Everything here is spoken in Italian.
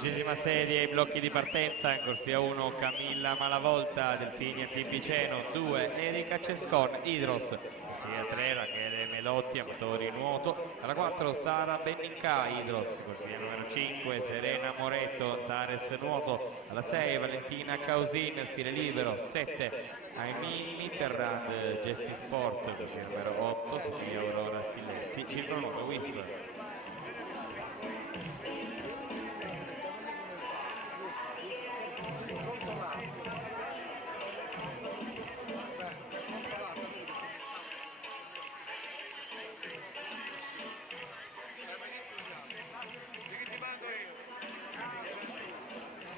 12ª serie, i blocchi di partenza, in corsia 1 Camilla Malavolta, Delfini Antipiceno, 2 Erika Cescon, Idros, corsia 3 Rachele Melotti, amatori nuoto, alla 4 Sara Benninca, Idros, corsia numero 5 Serena Moretto, Antares nuoto, alla 6 Valentina Causin, stile libero, 7 Aimee Mitterrand, Gesti Sport, corsia numero 8 Sofia Aurora Silletti, Circolo Nuoto Whisper.